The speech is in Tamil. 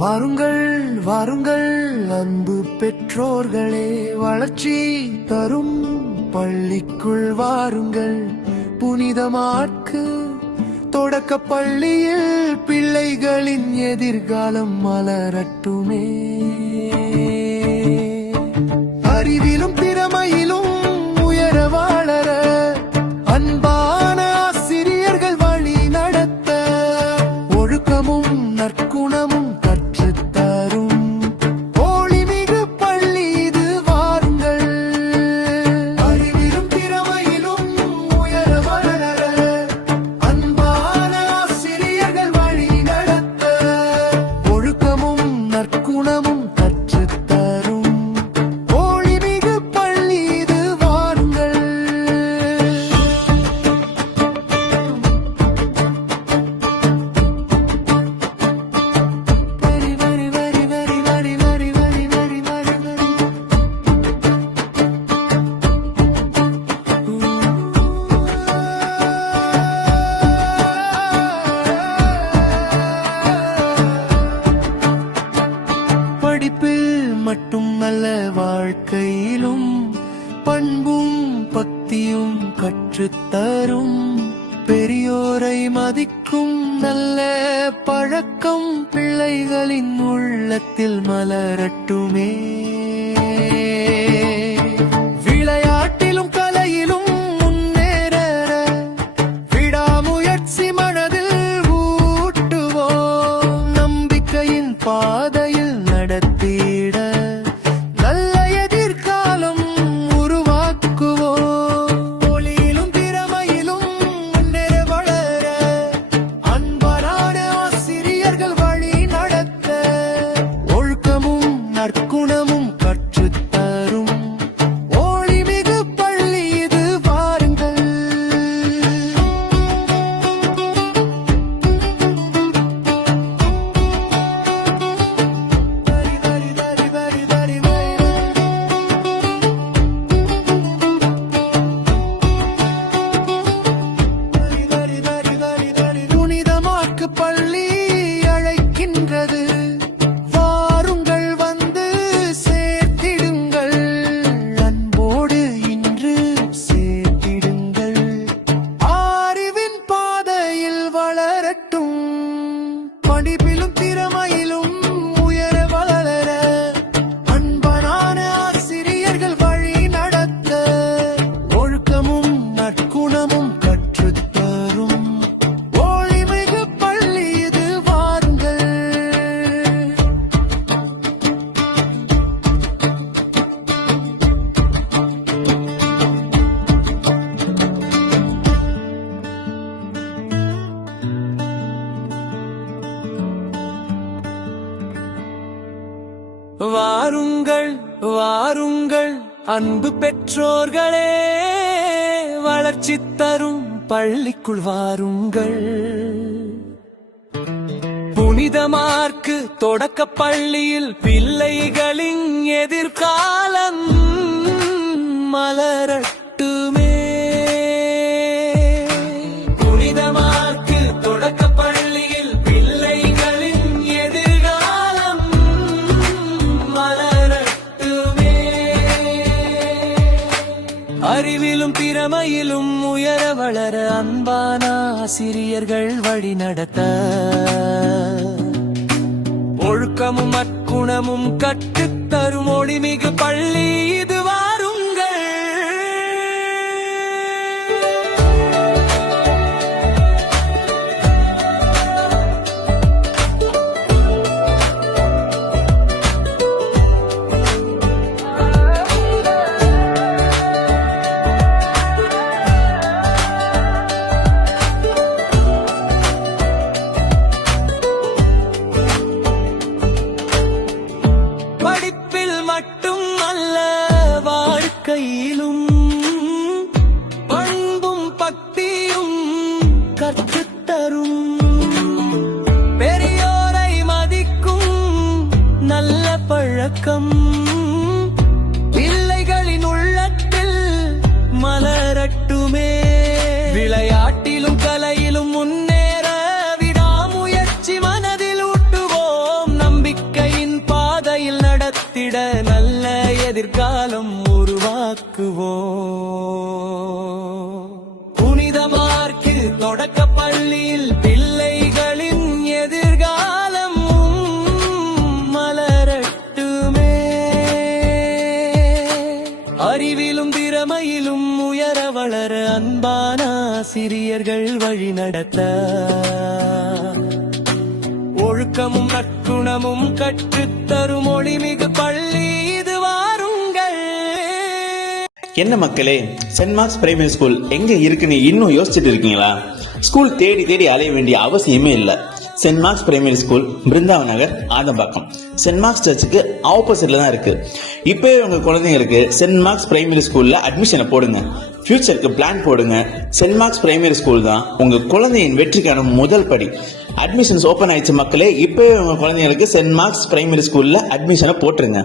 வாருங்கள் வாருங்கள் அன்பு பெற்றோர்களே, வளர்ச்சி தரும் பள்ளிக்குள் வாருங்கள். புனிதமாக்கு தொடக்க பள்ளியில் பிள்ளைகளின் எதிர்காலம் மலரட்டுமே. அறிவிலும் திறமையிலும் உயர வளர அன்பான ஆசிரியர்கள் வழி நடத்த, ஒழுக்கமும் நற்குணமும் கற்றுத்தரும் ஒளிமிகு பள்ளி இது வாருங்கள். அறிவிலும் திறமையிலும் உயர வளர அன்பான ஆசிரியர்கள் வழி நடத்த, ஒழுக்கமும் நற்குணமும் மட்டும் நல்ல வாழ்க்கையிலும் பண்பும் பக்தியும் கற்றுத்தரும், பெரியோரை மதிக்கும் நல்ல பழக்கம் பிள்ளைகளின் உள்ளத்தில் மலரட்டுமே. விளையாட்டிலும் கலையிலும் முன்னேற விடாமுயற்சி மனதில் ஊட்டுவோம், நம்பிக்கையின் பாதையில் நடத்திட நல்ல எதிர்காலம் உருவாக்குவோம். ஒளியிலும் திறமையிலும் முன்னேற வளர அன்பான ஆசிரியர்கள் வழி நடத்த, ஒழுக்கமும் நற்குணமும் கற்றுத்தரும் ஒளிமிகு பள்ளி இது வாருங்கள். புனிதமாக்கு பள்ளி அழைக்கின்றது, வாருங்கள் வந்து சேர்த்திடுங்கள், அன்போடு இன்று சேர்த்திடுங்கள். அறிவின் பாதையில் வளரட்டும், படிப்பிலும் திறமையிலும் உயர வளர அன்பான ஆசிரியர்கள் வழி நடத்த, ஒழுக்கமும் நற்குணமும் கற்றுத்தரும் ஒளிமிகு பள்ளி இது வாருங்கள். வாருங்கள் வாருங்கள் அன்பு பெற்றோர்களே, வளர்ச்சி தரும் பள்ளிக்குள் வாருங்கள். புனிதமார்க்கு தொடக்க பள்ளியில் பிள்ளைகளின் எதிர்காலம் மலரட்டுமே. புனிதமார்க்கு தொடக்க பள்ளியில் பிள்ளைகளின் எதிர்காலம் மலரட்டுமே. அறிவிலும் திறமையிலும் உயர வளர அன்பான ஆசிரியர்கள் வழி நடத்த, ஒழுக்கமும் நற்குணமும் கற்றுத்தரும் ஒளிமிகு பள்ளி இது வாருங்கள். படிப்பில் மட்டும் அல்ல வாழ்க்கையிலும் பண்பும் பக்தியும் கற்றுத்தரும், பெரியோரை மதிக்கும் நல்ல பழக்கம் பிள்ளைகளின் உள்ளத்தில் மலரட்டுமே. விளையாட்டிலும் கலையிலும் முன்னேற விடாமுயற்சி மனதில் ஊட்டுவோம், நம்பிக்கை தொடக்க பள்ளியில் பிள்ளைகளின் எதிர்காலம் மலரட்டுமே. அறிவிலும் திறமையிலும் உயர வளர அன்பான ஆசிரியர்கள் வழி நடத்த ஒழுக்கமும் நற்குணமும் கற்றுத்தரும் ஒளிமிகு பள்ளி இது வாருங்கள். என்ன மக்களே, சென்ட் மார்க்ஸ் பிரைமரி ஸ்கூல் எங்க இருக்குன்னு இன்னும் யோசிச்சுட்டு இருக்கீங்களா? ஸ்கூல் தேடி தேடி அலைய வேண்டிய அவசியமே இல்லை. Saint Mark's primary school Brindavan Nagar, Adambakkam. Saint Mark's சர்ச்சுக்கு ஆப்போசிட்ல தான் இருக்கு. இப்பவே உங்க குழந்தைங்களுக்கு சென்ட் மார்க்ஸ் பிரைமரி ஸ்கூல்ல அட்மிஷனை போடுங்க. ஃபியூச்சருக்கு பிளான் போடுங்க. சென்ட் மார்க்ஸ் பிரைமரி ஸ்கூல் தான் உங்க குழந்தையின் வெற்றிக்கான முதல் படி. அட்மிஷன்ஸ் ஓபன் ஆயிடுச்சு மக்களே. இப்பவே உங்க குழந்தைங்களுக்கு சென்ட் மார்க்ஸ் பிரைமரி ஸ்கூல்ல அட்மிஷனை போட்டுருங்க.